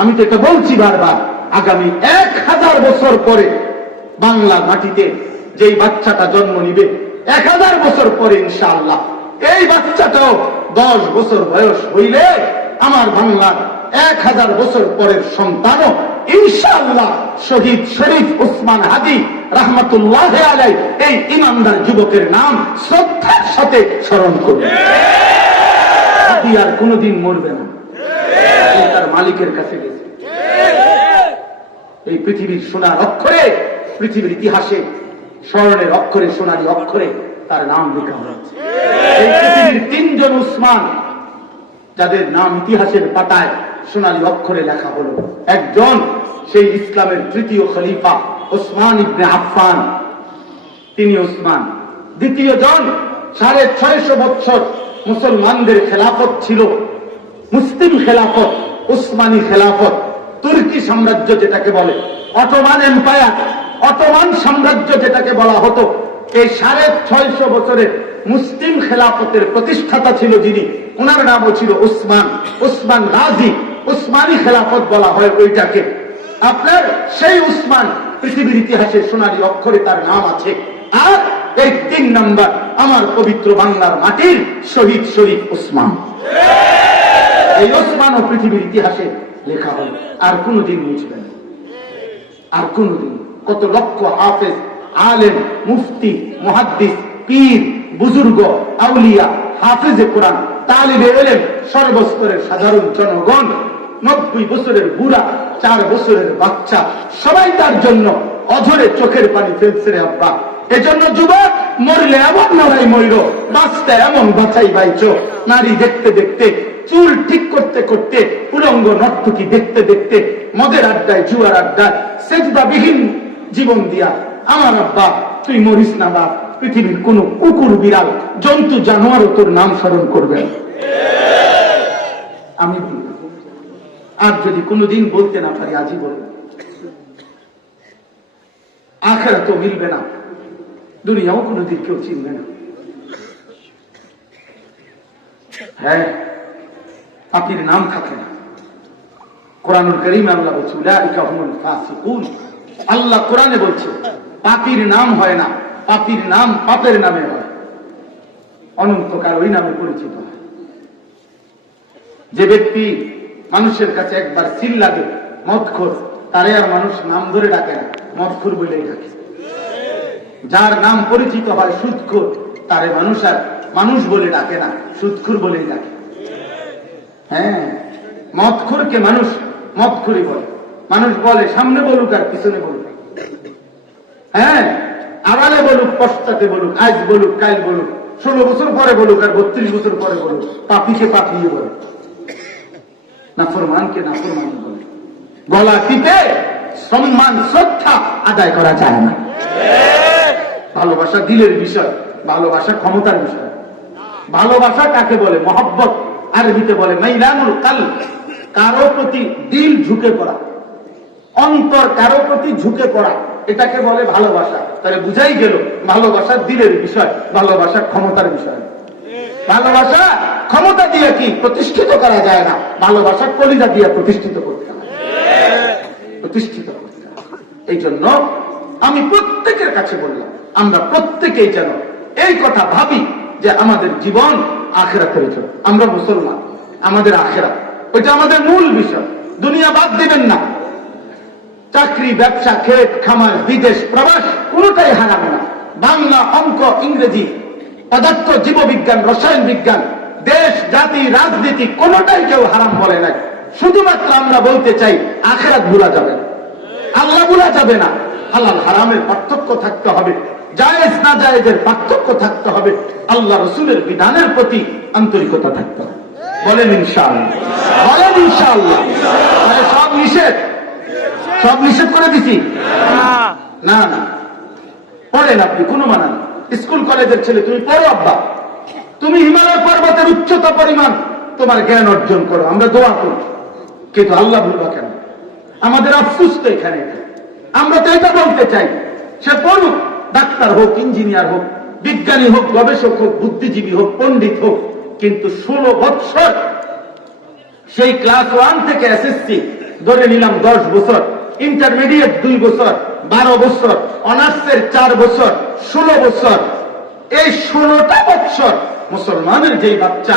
আমি তো এটা বলছি বারবার আগামী এক হাজার বছর পরে বাংলার মাটিতে যেই বাচ্চাটা জন্ম নিবে এক হাজার বছর পরে ইনশাআল্লাহ এই বাচ্চাটাও দশ বছর বয়স হইলে আমার বাংলার এক হাজার বছর পরের সন্তানও ইনশাআল্লাহ শহীদ শরীফ উসমান হাদি রহমতুল্লাহ আলাই এই ইমানদার যুবকের নাম শ্রদ্ধার সাথে স্মরণ করবে আর কোনোদিন মরবে না। তার মালিকের কাছে গেছে। এই পৃথিবীর সোনার অক্ষরে, পৃথিবীর ইতিহাসে স্মরণের অক্ষরে, সোনালী অক্ষরে তার নাম লেখা হয়েছে। এই পৃথিবীর তিনজন উসমান, যাদের নাম ইতিহাসের পাতায় সোনালী অক্ষরে লেখা হলো। একজন সেই ইসলামের তৃতীয় খলিফা ওসমান ইবনে আফফান। তিনি ওসমান দ্বিতীয় জন সাড়ে ছয়শো বছর মুসলমানদের খেলাফত ছিল, মুসলিম খেলাফত। উসমানী খেলাফত, তুর্কি সাম্রাজ্য যেটাকে বলে, অটোমান এম্পায়ার, অটোমান সাম্রাজ্য যেটাকে বলা হতো, এই সাড়ে ছয়শো বছরের মুসলিম খেলাফতের প্রতিষ্ঠাতা ছিল যিনি ওনার নামও ছিল উসমান উসমান রাজি উসমানী খেলাফত বলা হয় ওইটাকে। আপনার সেই উসমান পৃথিবীর ইতিহাসে সোনালী অক্ষরে তার নাম আছে। আর এই তিন নাম্বার, আমার পবিত্র বাংলার মাটির শহীদ শরীফ উসমান। পৃথিবীর ইতিহাসে লেখা হবে আর মুছবে না। আর কত লক্ষ হাফেজ, আলেম, মুফতি পীর, বুজুর্গ, আউলিয়া, হাফেজে কোরআন সর্বস্তরের সাধারণ জনগণ, নব্বই বছরের বুড়া, চার বছরের বাচ্চা, সবাই তার জন্য অঝরে চোখের পানি ফেলছে আব্বা। এজন্য যুবক, মরলে এমন লড়াই মইর বাঁচতে এমন বাঁচাই বাইচ নারী দেখতে দেখতে চুল ঠিক করতে করতে উলঙ্গ নর্তকী দেখতে দেখতে মদের আড্ডায়, জুয়ার আড্ডায়, সেজদাবিহীন জীবন দিয়া, আমার আব্বা, তুই মরিস না বাপ, পৃথিবীর কোন কুকুর, বিড়াল, জন্তু, জানোয়ারও তোর নাম স্মরণ করবে আমি আর যদি কোনোদিন বলতে না পারি, আজই বলব। আখেরা তো মিলবে না, দুনিয়াও কোনোদিন কেউ চিনবে না। হ্যাঁ। পাপির নাম থাকে না। কোরআনুল করিম আল্লাহ বলছে, উলাইকা হুমুল ফাসিকুন। আল্লাহ কোরআনে বলছে, পাপির নাম হয় না, পাপির নাম পাপের নামে হয়। অনন্তকাল ওই নামে পরিচিত হয়। যে ব্যক্তি মানুষের কাছে একবার সিল লাগে, মদখোর, তারে আর মানুষ নাম ধরে ডাকে না, মদখোর বলেই ডাকে। যার নাম পরিচিত হয় সুদখোর, তারে মানুষ আর মানুষ বলে ডাকে না, সুদখুর বলেই ডাকে। হ্যাঁ? মদখুরকে মানুষ বলে। মানুষ বলে, সামনে বলুক আর পিছনে বলুক। হ্যাঁ? আড়ালে বলুক, পশ্চাতে বলুক, আজ বলুক, কাল বলুক, ষোলো বছর পরে বলুক আর বত্রিশ বছর পরে বলুক, পাপিকে পাপিয়ে বলে। নাফরমানকে নাফরমান বলে। গলা টিপে সম্মান, শ্রদ্ধা আদায় করা যায় না। ভালোবাসা দিলের বিষয়, ভালোবাসা ক্ষমতার বিষয়। ভালোবাসা কাকে বলে? মহব্বত। আরবিতে বলে, মাইলানুল কাল কারও প্রতি দিল ঝুঁকে পড়া, অন্তর কারও প্রতি ঝুঁকে পড়া, এটাকে বলে ভালোবাসা। তাহলে বুঝাই গেল, ভালোবাসা দিলের বিষয়, ভালোবাসা ক্ষমতার বিষয়। ভালোবাসা ক্ষমতা দিয়ে কি প্রতিষ্ঠিত করা যায় না, ভালোবাসা কলিজা দিয়ে প্রতিষ্ঠিত করতে হয়। প্রতিষ্ঠিত এই জন্য আমি প্রত্যেকের কাছে বললাম, আমরা প্রত্যেকেই যেন এই কথা ভাবি যে আমাদের জীবন আখেরা করে চলো আমরা মুসলমান, আমাদের আখেরা ওইটা আমাদের মূল বিষয়। দুনিয়া বাদ দিবেন না। চাকরি, ব্যবসা ক্ষেত খামার, বিদেশ, প্রবাস, কোনটাই হারাবে না। বাংলা, অঙ্ক, ইংরেজি, পদার্থ, জীববিজ্ঞান, রসায়ন বিজ্ঞান, দেশ, জাতি, রাজনীতি, কোনটাই কেউ হারাম বলে নাই। শুধুমাত্র আমরা বলতে চাই, আখেরাত ভুলা যাবে না। আল্লাহ ভুলা যাবে না। হালাল, হারামের পার্থক্য থাকতে হবে। জায়েজ না জায়েজের পার্থক্য থাকতে হবে। আল্লাহ রসুলের বিধানের প্রতি আন্তরিকতা থাকতে হবে। বলেন ইনশাআল্লাহ। বলেন ইনশাআল্লাহ। সব নিষেধ? সব নিষেধ করে দিছি? না না। পড়েন আপনি, কোনো মানা না। স্কুল, কলেজের ছেলে, তুমি পড়ো আব্বা। তুমি হিমালয় পর্বতের উচ্চতা পরিমাণ, তোমার জ্ঞান অর্জন করো, আমরা দোয়া করি। কিন্তু আল্লাহ ভুলবা কেন? আমাদের আফসুস তো এখানে আমরা তো এটা বলতে চাই। সে পড়ুক। ডাক্তার হোক, ইঞ্জিনিয়ার হোক, বিজ্ঞানী হোক, গবেষক হোক, বুদ্ধিজীবী হোক, পণ্ডিত হোক, কিন্তু ষোলো বৎসর সেই ক্লাস ওয়ান থেকে এসএসসি ধরে নিলাম দশ বছর ইন্টারমিডিয়েট দুই বছর, বারো বছর অনার্সের চার বছর, ষোলো বছর। এই ষোলোটা বৎসর মুসলমানের যেই বাচ্চা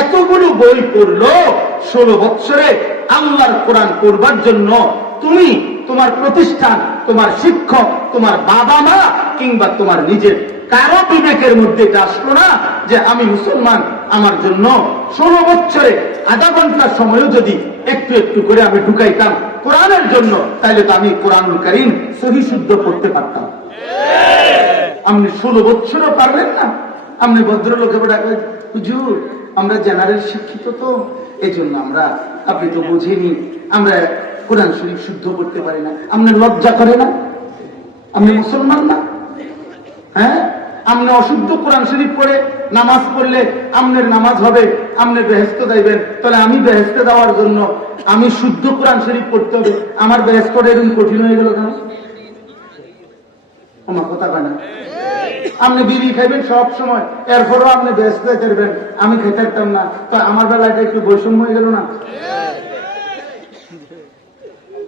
এতগুলো বই পড়ল, ষোলো বৎসরে আল্লাহর কোরআন পড়বার জন্য তুমি তোমার প্রতিষ্ঠান, তোমার শিক্ষক, তোমার বাবা মা কিংবা তোমার নিজের কারও বিবেকের মধ্যে এটা আসলো না যে আমি মুসলমান, আমার জন্য ষোলো বছরে আধা ঘণ্টার সময়ও যদি একটু একটু করে আমি ঢুকাইতাম কোরআনের জন্য তাহলে তো আমি কোরআনুল করিম সহি শুদ্ধ করতে পারতাম। আপনি ষোলো বছরও পারবেন না। আপনি ভদ্রলোকে ডাকবেন হুজুর, আমরা জেনারেল শিক্ষিত তো এই জন্য আমরা, আপনি তো বুঝিনি আমরা কোরআন শরীফ শুদ্ধ করতে পারি না। আপনি লজ্জা করে না? আপনি মুসলমান না? হ্যাঁ? আপনি অশুদ্ধ কোরআন শরীফ পড়ে, নামাজ পড়লে আমনের নামাজ হবে আপনি বেহেস্ত দেবেন। তাহলে আমি বেহেস্তে দেওয়ার জন্য আমি শুদ্ধ কোরআন শরীফ পড়তে হবে। আমার বেহেস্ত এরকম কঠিন হয়ে গেল কেন? আমার কথা কয় না। আপনি বিড়ি খাইবেন সব সময়, এরপরও আপনি ব্যস্ত করবেন আমি খেতে পারতাম না। তো আমার বেলায় এটা একটু বৈষম্য হয়ে গেল না?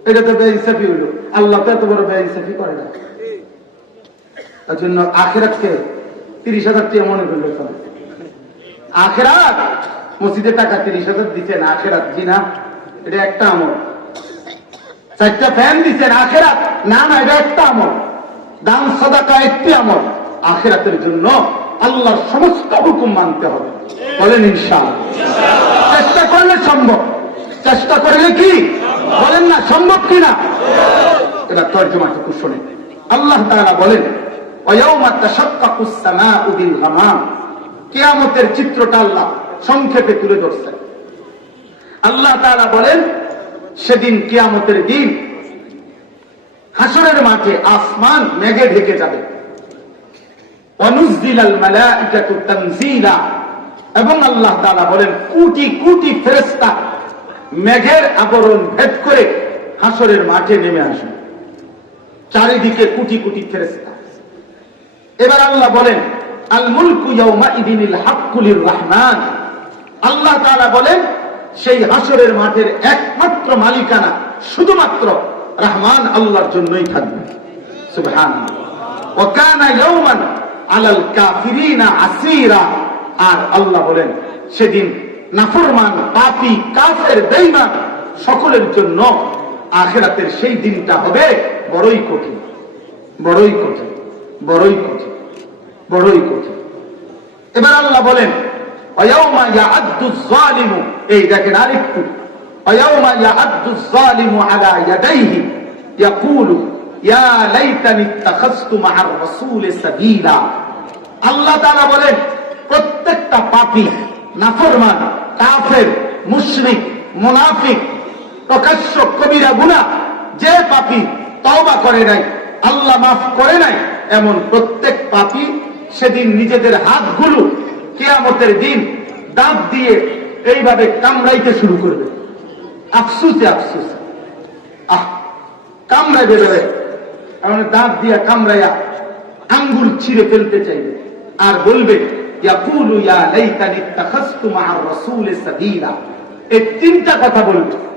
এটা তো বেইসাফি হইল। আল্লাহ তো এত বড় বেইসাফি করে না। তার জন্য আখেরাতকে তিরিশ হাজার টাকা মনে করলে আখেরাত? মসজিদে টাকা তিরিশ হাজার দিচ্ছেন আখেরাত জি না? এটা একটা আমল। চারটা ফ্যান দিচ্ছেন আখেরাত? না না, এটা একটা আমল। দান, সদাকা একটি আমল। আখেরাতের জন্য আল্লাহর সমস্ত হুকুম মানতে হবে। বলেন ইনশাআল্লাহ। চেষ্টা করলে সম্ভব। চেষ্টা করলে কি? না। কিনা এবার তর্জমাটুকু শুনে। আল্লাহ তাআলা বলেন কিয়ামতের চিত্রটা আল্লাহ সংক্ষেপে তুলে ধরছেন আল্লাহ তাআলা বলেন, সেদিন কিয়ামতের দিন হাসরের মাঠে আসমান মেঘে ঢেকে যাবে। এবং আল্লাহ তাআলা বলেন, কোটি কোটি ফেরেশতা মেঘের আবরণ ভেদ করে হাসরের মাঠে নেমে আসবে চারিদিকে কোটি কোটি ফেরেশতা। এবার আল্লাহ বলেন, আল মুলকু ইয়াউমা রহমান আল্লাহ তাআলা বলেন, সেই হাসরের মাঠের একমাত্র মালিকানা শুধুমাত্র রহমান আল্লাহর জন্যই থাকবে। সুবহান ওয়াকানা ইয়াউমান আলাল কাফিরিনা আসীরা। আর আল্লাহ বলেন, সেদিন নাফরমান, পাপী, কাফের, বেঈমান সকলের জন্য আখেরাতের সেই দিনটা হবে বড়ই কঠিন বড়ই কঠিন বড়ই কঠিন বড়ই কঠিন। এবার আল্লাহ বলেন, অয়াউমা ইয়াআদ্দু যালিমু এই দেখেন আরেকটু, অয়াউমা ইয়াআদ্দু যালিমু আলা ইয়াদাইহি ইয়াকুলু, ইয়া লাইতানি ইত্তাখাযতু মা'আর রাসূলি সাবিলা আল্লাহ তাআলা বলেন, প্রত্যেকটা পাপী নাফরমান, কাফের, মুশরিক, মুনাফিক প্রকাশ্য কবিরা গুনাহ যে পাপী তওবা করে নাই, আল্লাহ মাফ করে নাই, এমন প্রত্যেক পাপী সেদিন নিজেদের হাতগুলো কেয়ামতের দিন দাঁত দিয়ে এইভাবে কামড়াইতে শুরু করবে। আফসুসে আফসুসে। আহ কামড়াই বেরোবে এমন দাঁত দিয়ে কামড়াইয়া আঙ্গুল ছিঁড়ে ফেলতে চাইবে। আর বলবে, ইয়াকুলু ইয়া লাইতানি ইত্তাখাযতু মা'আর রাসূলি সাবিলা। এই তিনটা কথা বলবে।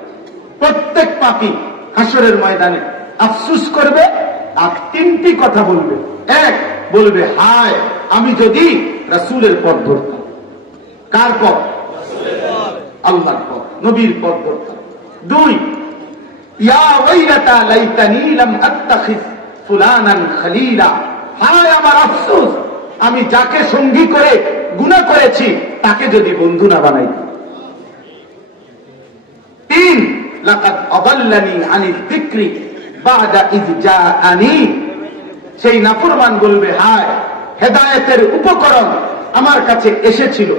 প্রত্যেক পাপী হাসরের ময়দানে আফসুস করবে আর তিনটি কথা বলবে। এক, বলবে, হায়, আমি যদি রাসূলের পথ ধরতাম। কার পথ? আল্লাহর পথ, নবীর পথ ধরতাম। দুই আমি যাকে সঙ্গী করে গুনাহ করেছি, তাকে যদি বন্ধু না বানাই। তিন লাকাদ আনিল বাদা সেই নাফরমান বলবে, হায়, হেদায়েতের উপকরণ আমার কাছে এসেছিল।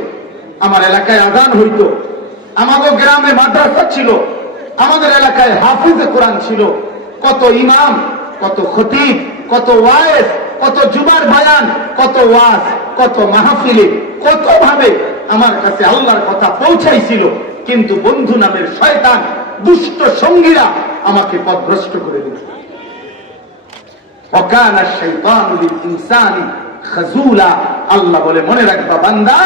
আমার এলাকায় হইতো। আমাদের গ্রামে মাদ্রাসা ছিল। আমাদের এলাকায় হাফিজে কোরআন ছিল। কত ইমাম, কত খতিব, কত ওয়ায়েস, কত জুমার বায়ান, কত ওয়াজ, কত মাহফিলে কত ভাবে আমার কাছে আল্লাহর কথা পৌঁছাইছিল। কিন্তু বন্ধু নামের শয়তান দুষ্ট সঙ্গীরা আমাকে পথভ্রষ্ট করে দিল। আল্লাহ বলে, মনে রাখবা বান্দা,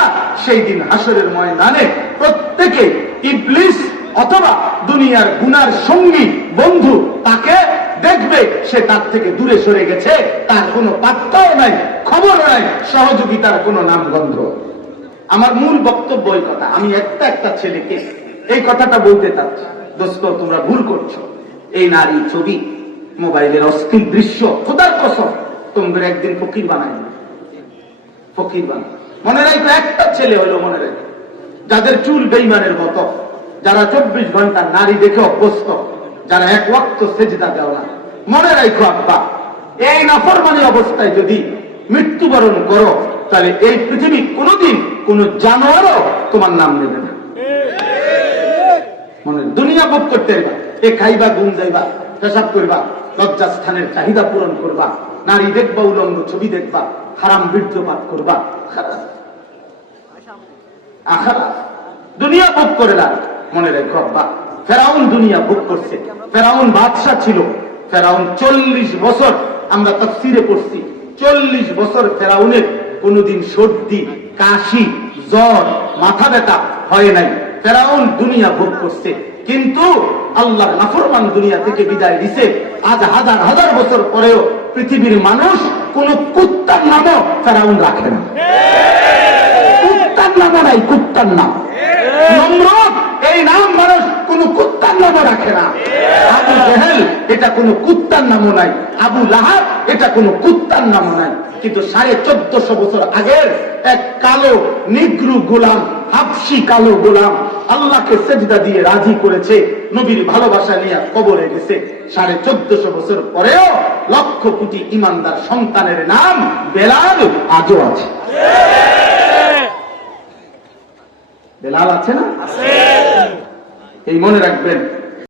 সেই দিন হাসরের ময়দানে প্রত্যেকে ইবলিস অথবা দুনিয়ার গুনার সঙ্গী বন্ধু তাকে দেখবে। সে তার থেকে দূরে সরে গেছে, তার কোনো পাত্তাও নাই খবর নাই, সহযোগিতার কোনো নামগন্ধ। আমার মূল বক্তব্য ওই কথা। আমি একটা একটা ছেলেকে এই কথাটা বলতে চাচ্ছি। দোস্ত তোমরা ভুল করছ। এই নারী ছবি, মোবাইলের অশ্লীল দৃশ্য, খোদার কসম তোমাদের একদিন ফকির বানাই ফকির বানাই মনে রাখো একটা ছেলে হলো মনে রাখো যাদের চুল বেইমানের মতো, যারা চব্বিশ ঘণ্টা নারী দেখে অভ্যস্ত, যারা এক ওয়াক্ত সেজদা দেওয়া না। মনে রাখো, আব্বা, এই নাফরমানি অবস্থায় যদি মৃত্যুবরণ করো, তাহলে এই পৃথিবী কোনোদিন কোন জানোয়ারও তোমার নাম নেবে না। মনে দুনিয়া ভোগ করতে এ খাইবা গুম যাইবা, পেশাব করবা, লজ্জাস্থানের চাহিদা পূরণ করবা, নারী দেখবা, উলঙ্গ ছবি দেখবা, হারাম বীর্যপাত করবা। দুনিয়া ভোগ করে না মনে রেখো, আব্বা, ফেরাউন দুনিয়া ভোগ করছে। ফেরাউন বাদশা ছিল। ফেরাউন চল্লিশ বছর আমরা তফসিরে পড়ছি। চল্লিশ বছর ফেরাউনের কোনোদিন সর্দি, কাশি, জ্বর, মাথা ব্যথা হয় নাই। ফেরাউন দুনিয়া ভোগ করছে। কিন্তু আল্লাহর নাফরমান দুনিয়া থেকে বিদায় দিছে আজ হাজার হাজার বছর পরেও পৃথিবীর মানুষ কোন কুত্তার নামও ফেরাউন রাখে না। কুত্তার নামও নাই, কুত্তার নাম। এই নাম মানুষ কোন কুত্তার রাখে না। আবু জেহেল, এটা কোন কুত্তার নামও নাই। আবু লাহাব, এটা কোন কুত্তার নামও নাই। কিন্তু সাড়ে চোদ্দশো বছর আগের এক কালো, নিগ্রু গোলাম, হাফসি কালো গোলাম আল্লাহকে সেজদা দিয়ে রাজি করেছে নবীর ভালোবাসা নিয়ে কবরে গেছে। সাড়ে চোদ্দশো বছর পরেও লক্ষ কোটি ইমানদার সন্তানের নাম বেলাল আজও আছে। বেলাল আছে না? এই মনে রাখবেন